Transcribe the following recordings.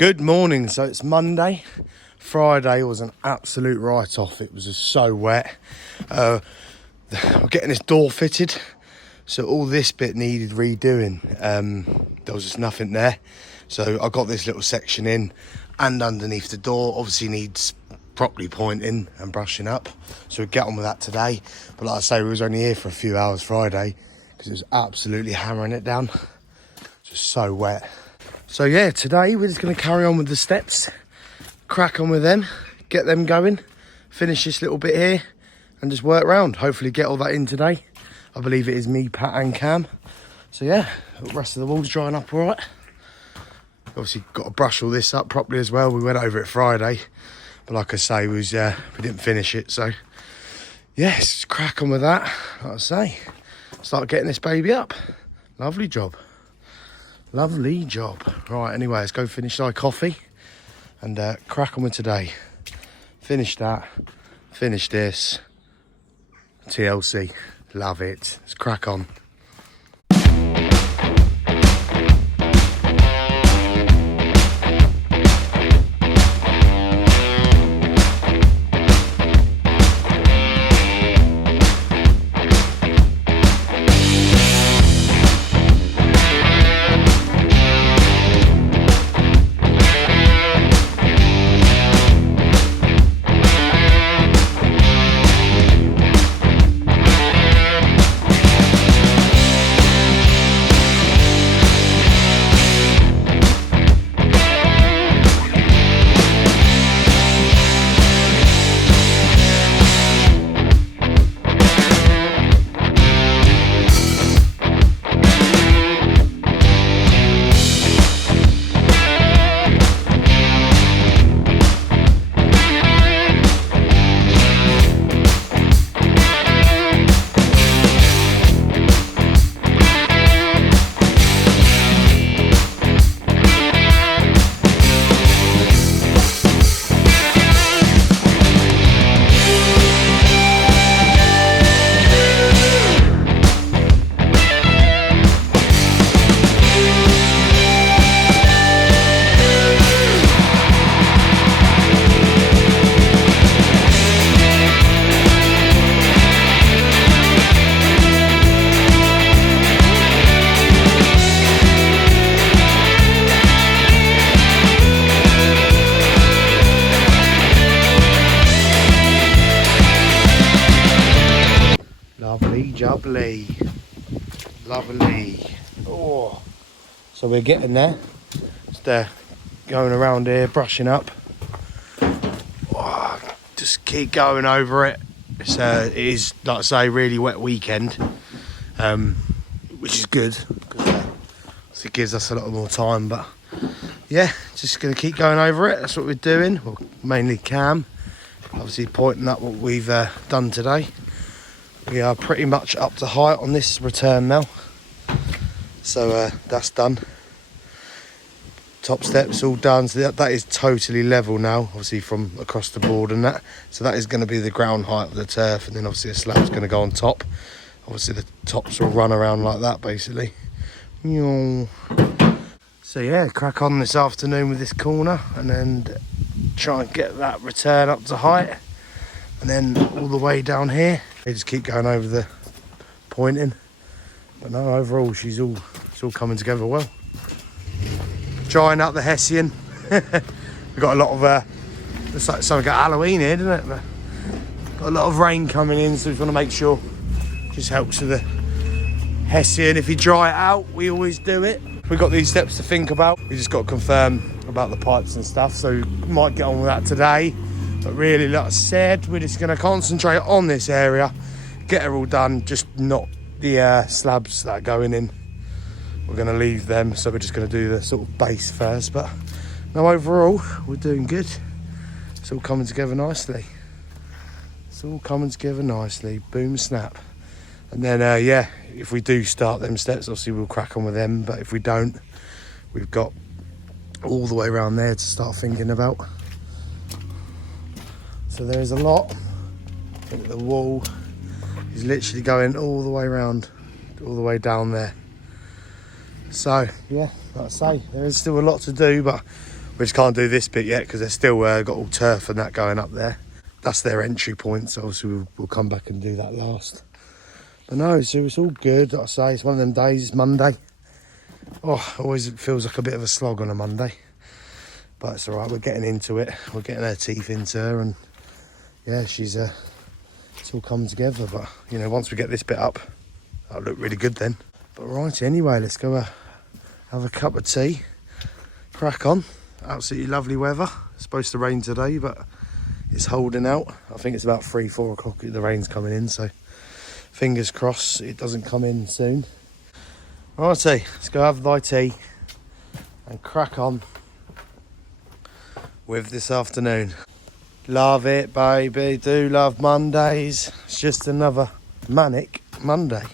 Good morning. So it's Monday. Friday was an absolute write-off. It was just so wet. I'm getting this door fitted, so all this bit needed redoing. There was just nothing there, so I got this little section in and underneath the door. Obviously needs properly pointing and brushing up, so we'll get on with that today. But like I say, we was only here for a few hours Friday because it was absolutely hammering it down. Just so wet. So yeah, today we're just going to carry on with the steps, crack on with them, get them going, finish this little bit here and just work round. Hopefully get all that in today. I believe it is me, Pat and Cam. So yeah, the rest of the wall's drying up all right. Obviously got to brush all this up properly as well. We went over it Friday, but like I say, we didn't finish it. So yes, just crack on with that. Like I say, start getting this baby up. Lovely job. Lovely job. Right, anyway, let's go finish our coffee and crack on with today. Finish that, finish this. TLC, love it. Let's crack on. Lovely, lovely. Oh, so we're getting there. Just going around here, brushing up. Oh, just keep going over it. It is, like I say, really wet weekend, which is good because it gives us a lot more time. But yeah, just going to keep going over it. That's what we're doing. Well, mainly Cam, obviously pointing up what we've done today. We are pretty much up to height on this return now, so that's done. Top steps all done, so that is totally level now, obviously from across the board and that. So that is going to be the ground height of the turf, and then obviously the slab's going to go on top. Obviously the tops will run around like that basically. So yeah, crack on this afternoon with this corner and then try and get that return up to height, and then all the way down here. They just keep going over the pointing, but no, overall it's all coming together well. Drying up the Hessian. We've got a lot of it's like something got Halloween here, doesn't it? But got a lot of rain coming in, so we just want to make sure. Just helps with the Hessian. If you dry it out, we always do it. We've got these steps to think about. We just got to confirm about the pipes and stuff, so we might get on with that today. But really, like I said, we're just going to concentrate on this area, get it all done, just not the slabs that are going in. We're going to leave them, so we're just going to do the sort of base first. But no, overall, we're doing good. It's all coming together nicely. It's all coming together nicely. Boom, snap. And then, yeah, if we do start them steps, obviously we'll crack on with them. But if we don't, we've got all the way around there to start thinking about. So there's a lot. I think the wall is literally going all the way around, all the way down there. So yeah, like I say, there is still a lot to do, but We just can't do this bit yet because they're still got all turf and that going up there. That's their entry point, so obviously we'll come back and do that last. But no, so it's all good. Like I say, it's one of them days. It's Monday. Oh, always feels like a bit of a slog on a Monday. But it's all right, we're getting into it. We're getting our teeth into her, and yeah, she's it's all come together. But you know, once we get this bit up, that'll look really good then. But right, anyway, let's go have a cup of tea, crack on. Absolutely lovely weather. It's supposed to rain today, but it's holding out. I think it's about 3-4 o'clock the rain's coming in, so fingers crossed it doesn't come in soon. Righty, let's go have thy tea and crack on with this afternoon. Love it, baby. Do love Mondays. It's just another manic Monday.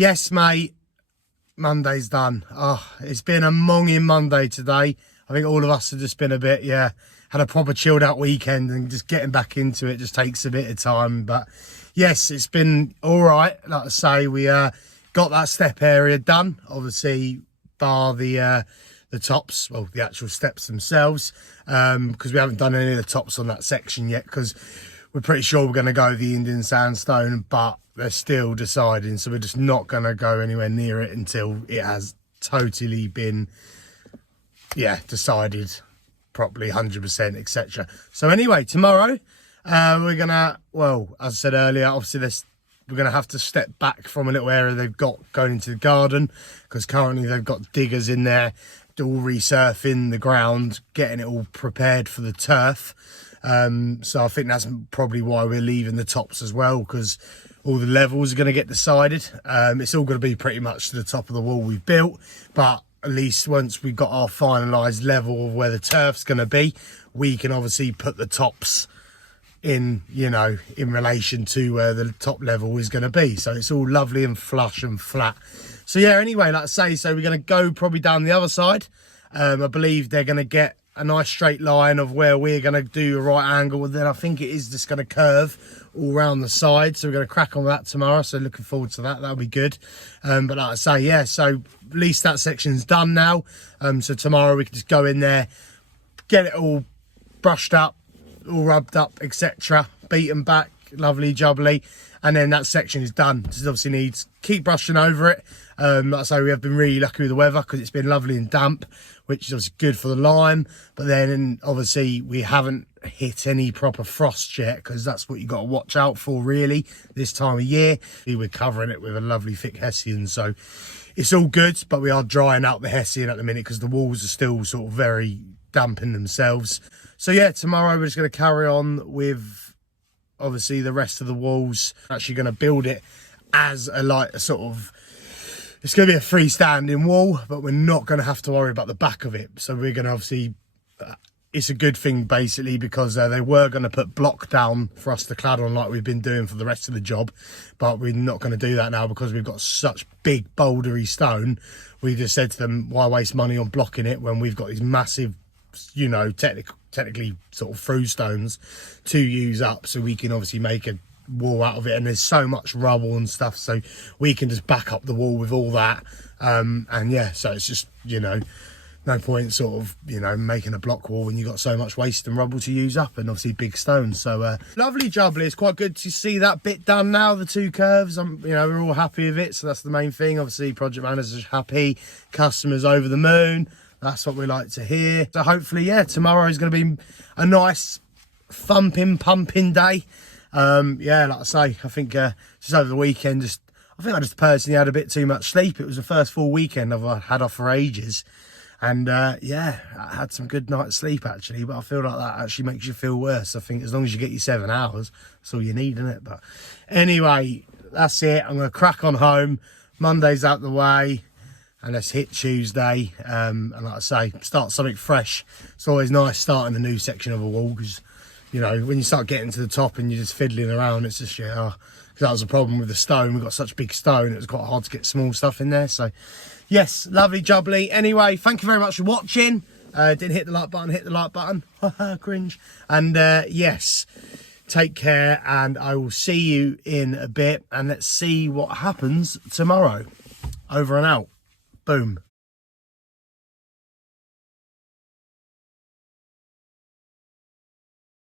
Yes, mate. Monday's done. Oh, it's been a monging Monday today. I think all of us have just been a bit, had a proper chilled out weekend, and just getting back into it just takes a bit of time. But yes, it's been all right. Like I say, we got that step area done. Obviously, bar the tops, well, the actual steps themselves, because we haven't done any of the tops on that section yet, because we're pretty sure we're going to go the Indian sandstone, but they're still deciding, so we're just not going to go anywhere near it until it has totally been, decided properly, 100%, etc. So anyway, tomorrow, we're going to, well, as I said earlier, obviously we're going to have to step back from a little area they've got going into the garden, because currently they've got diggers in there, all resurfing the ground, getting it all prepared for the turf. So I think that's probably why we're leaving the tops as well, because all the levels are going to get decided. It's all going to be pretty much to the top of the wall we've built, but at least once we've got our finalised level of where the turf's going to be, we can obviously put the tops in, in relation to where the top level is going to be. So it's all lovely and flush and flat. So yeah, anyway, like I say, so we're going to go probably down the other side. I believe they're going to get a nice straight line of where we're going to do a right angle, and then I think it is just going to curve all around the side. So we're going to crack on with that tomorrow, so looking forward to that. That'll be good. But like I say, so at least that section's done now. So tomorrow we can just go in there, get it all brushed up, all rubbed up, etc., beaten back, lovely jubbly, and then that section is done. Just obviously needs keep brushing over it, Like I say, we have been really lucky with the weather because it's been lovely and damp, which is good for the lime. But then obviously we haven't hit any proper frost yet, because that's what you got to watch out for really this time of year. We're covering it with a lovely thick hessian, so it's all good. But we are drying out the hessian at the minute because the walls are still sort of very damp in themselves. So yeah, tomorrow we're just going to carry on with obviously the rest of the walls. Actually going to build it as a sort of, it's going to be a freestanding wall, but we're not going to have to worry about the back of it. So we're going to obviously, it's a good thing basically, because they were going to put block down for us to clad on like we've been doing for the rest of the job, but we're not going to do that now because we've got such big bouldery stone. We just said to them, why waste money on blocking it when we've got these massive, you know, technically sort of through stones to use up, so we can obviously make a wall out of it. And there's so much rubble and stuff, so we can just back up the wall with all that. And yeah, so it's just, you know, no point sort of, you know, making a block wall when you've got so much waste and rubble to use up, and obviously big stones. So lovely jubbly. It's quite good to see that bit done now, the 2 curves. You know, we're all happy with it, so that's the main thing. Obviously project managers happy, customers over the moon. That's what we like to hear. So hopefully, yeah, tomorrow is going to be a nice thumping, pumping day. Yeah, like I say, I think just over the weekend, I think I just personally had a bit too much sleep. It was the first full weekend I've had off for ages. And yeah, I had some good night's sleep actually, but I feel like that actually makes you feel worse. I think as long as you get your 7 hours, that's all you need, isn't it? But anyway, that's it. I'm going to crack on home. Monday's out the way. And let's hit Tuesday, and like I say, start something fresh. It's always nice starting a new section of a wall, because, you know, when you start getting to the top and you're just fiddling around, it's just, yeah, because that was a problem with the stone. We've got such big stone, it was quite hard to get small stuff in there. So, yes, lovely jubbly. Anyway, thank you very much for watching. Didn't hit the like button, hit the like button. Cringe. And yes, take care, and I will see you in a bit, and let's see what happens tomorrow. Over and out. Boom.